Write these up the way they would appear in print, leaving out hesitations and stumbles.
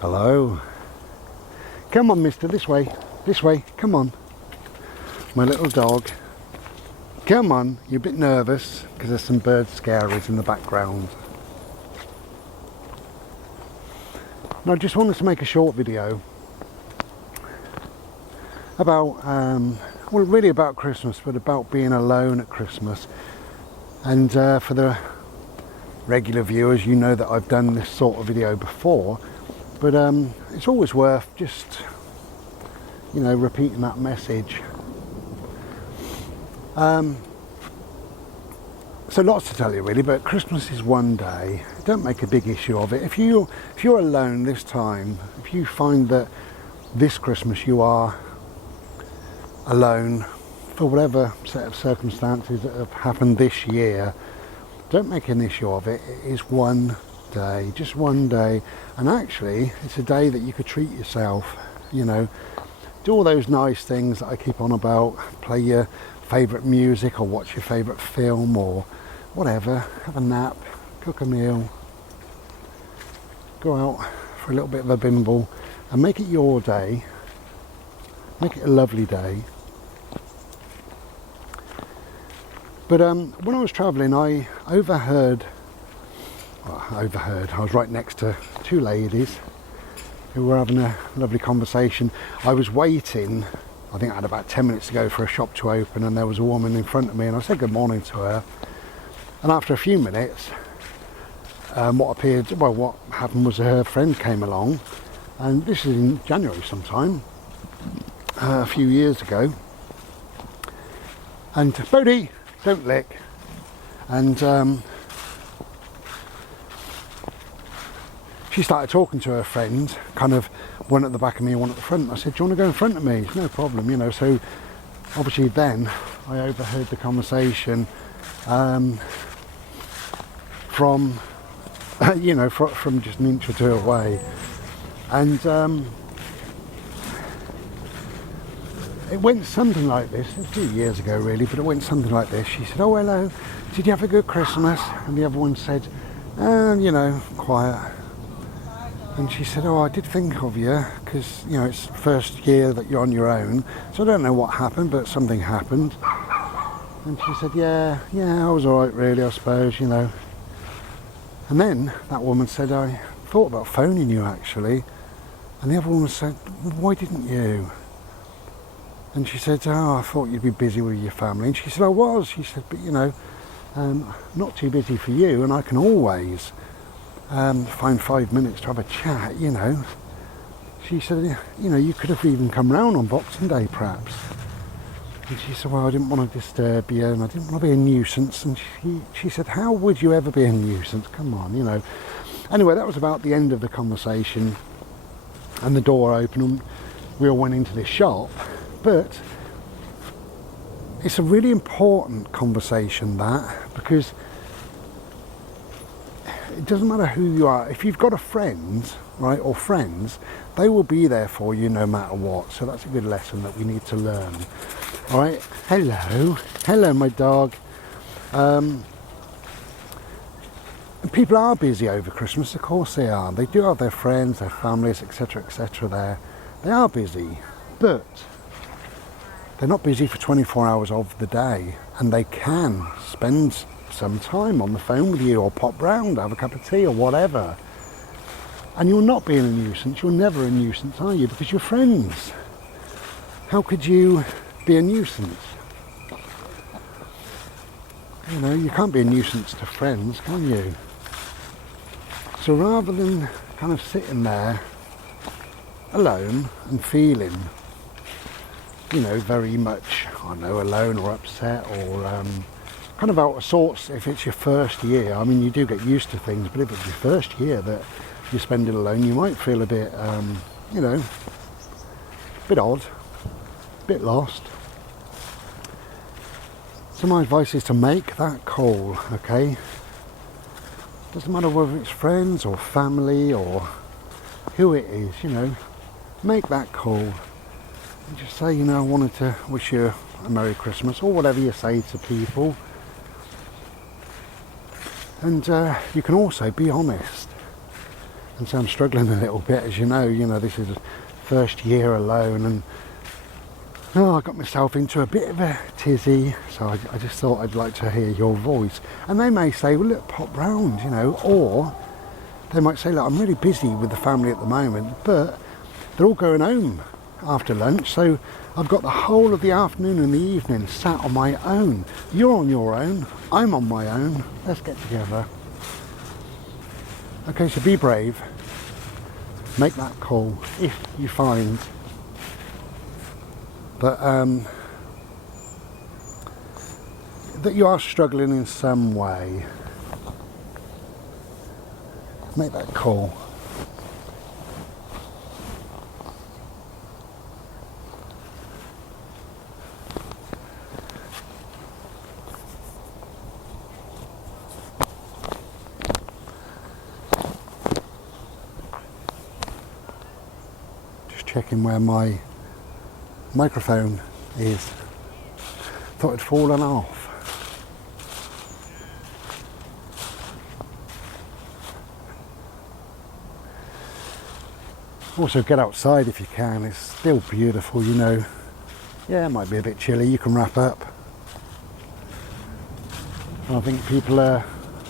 Hello. Come on, mister, this way. This way, come on. My little dog. Come on, you're a bit nervous because there's some bird scaries in the background. And I just wanted to make a short video about, well, really about Christmas, but about being alone at Christmas. And for the regular viewers, you know that I've done this sort of video before, but it's always worth just, you know, repeating that message. So lots to tell you really, but Christmas is one day. Don't make a big issue of it. If you're alone this time, if you find that this Christmas you are alone for whatever set of circumstances that have happened this year, don't make an issue of it. It is one day, just one day, and actually it's a day that you could treat yourself, you know, do all those nice things that I keep on about, play your favourite music or watch your favourite film or whatever, have a nap, cook a meal, go out for a little bit of a bimble and make it your day, make it a lovely day. But when I was travelling, I overheard, I was right next to two ladies who were having a lovely conversation. I was waiting, I think I had about 10 minutes to go for a shop to open, and there was a woman in front of me and I said good morning to her. And after a few minutes, what happened was her friend came along, and this is in January sometime, a few years ago. And Bodie, don't lick. And she started talking to her friend, kind of one at the back of me and one at the front. I said, do you want to go in front of me? No problem, you know. So obviously then I overheard the conversation from, you know, from just an inch or two away. And it went something like this, a few years ago really, but it went something like this. She said, oh hello, did you have a good Christmas? And the other one said, you know, quiet. And she said, oh, I did think of you, because, you know, it's the first year that you're on your own, so I don't know what happened, but something happened. And she said, yeah, I was alright really, I suppose, you know. And then that woman said, I thought about phoning you actually. And the other woman said, why didn't you? And she said, oh, I thought you'd be busy with your family. And she said, I was. She said, but you know, not too busy for you, and I can always find 5 minutes to have a chat, you know. She said, you know, you could have even come round on Boxing Day perhaps. And she said, well, I didn't want to disturb you and I didn't want to be a nuisance. And she said, how would you ever be a nuisance? Come on, you know. Anyway, that was about the end of the conversation, and the door opened and we all went into this shop. But it's a really important conversation, that, because it doesn't matter who you are. If you've got a friend, right, or friends, they will be there for you no matter what. So that's a good lesson that we need to learn. All right, hello my dog. People are busy over Christmas, of course they are. They do have their friends, their families, etc, there. They are busy, but they're not busy for 24 hours of the day, and they can spend some time on the phone with you or pop round, have a cup of tea or whatever. And you're not being a nuisance. You're never a nuisance, are you? Because you're friends. How could you be a nuisance? You know, you can't be a nuisance to friends, can you? So rather than kind of sitting there alone and feeling, you know, very much, I don't know, alone or upset or kind of out of sorts if it's your first year. I mean, you do get used to things, but if it's your first year that you spend it alone, you might feel a bit, you know, a bit odd, a bit lost. So my advice is to make that call, okay? Doesn't matter whether it's friends or family or who it is, you know, make that call. And just say, you know, I wanted to wish you a Merry Christmas, or whatever you say to people. And you can also be honest. And so I'm struggling a little bit, as you know, this is the first year alone, and I got myself into a bit of a tizzy, so I just thought I'd like to hear your voice. And they may say, well, look, pop round, or they might say, look, I'm really busy with the family at the moment, but they're all going home after lunch, so I've got the whole of the afternoon and the evening sat on my own. You're on your own, I'm on my own, let's get together. Okay, so be brave, make that call if you find that that you are struggling in some way. Make that call. Just checking where my microphone is. Thought it'd fallen off. Also, get outside if you can. It's still beautiful, Yeah, it might be a bit chilly. You can wrap up. And I think people are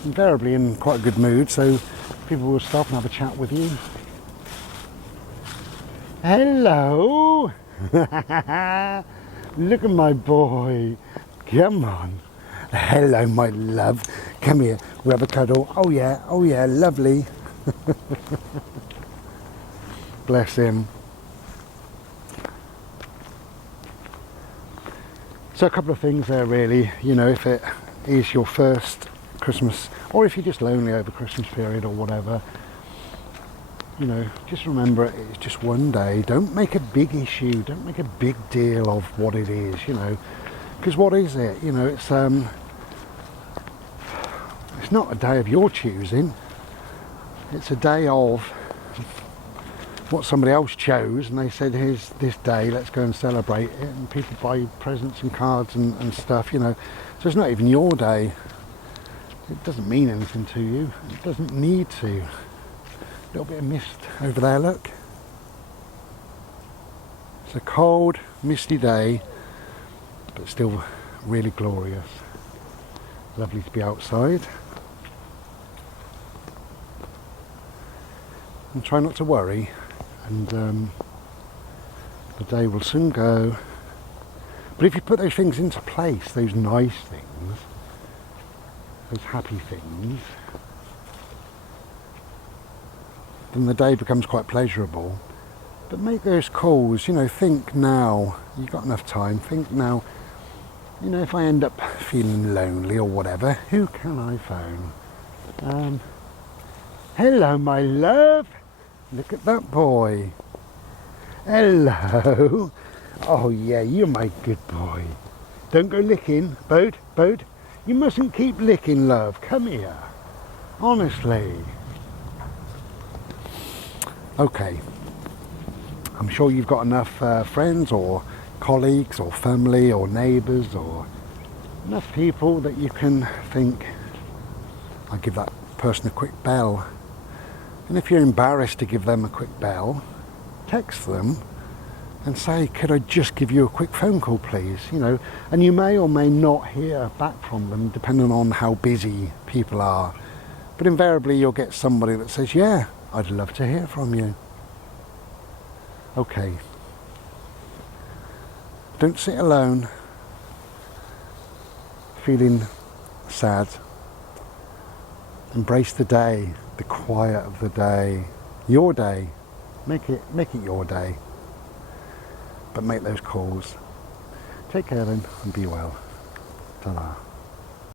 invariably in quite a good mood, so people will stop and have a chat with you. Hello! Look at my boy. Come on. Hello, my love. Come here. We'll have a cuddle. Oh yeah, lovely. Bless him. So a couple of things there really, if it is your first Christmas, or if you're just lonely over Christmas period or whatever, just remember it's just one day. Don't make a big issue, don't make a big deal of what it is, because what is it? It's not a day of your choosing, it's a day of what somebody else chose, and they said, here's this day, let's go and celebrate it, and people buy presents and cards and stuff, so it's not even your day. It doesn't mean anything to you, it doesn't need to. A little bit of mist over there, look. It's a cold, misty day, but still really glorious. Lovely to be outside. And try not to worry, and the day will soon go. But if you put those things into place, those nice things, those happy things, then the day becomes quite pleasurable. But make those calls, think now, you've got enough time, think now, if I end up feeling lonely or whatever, who can I phone? Hello, my love. Look at that boy. Hello. Oh yeah, you're my good boy. Don't go licking. Boat. You mustn't keep licking, love. Come here. Honestly. Okay. I'm sure you've got enough friends or colleagues or family or neighbours or enough people that you can think, I'll give that person a quick bell. And if you're embarrassed to give them a quick bell, text them and say, could I just give you a quick phone call, please? And you may or may not hear back from them, depending on how busy people are. But invariably you'll get somebody that says, yeah, I'd love to hear from you. Okay. Don't sit alone, feeling sad. Embrace the day, the quiet of the day, your day. Make it your day. But make those calls. Take care then and be well. Ta-da.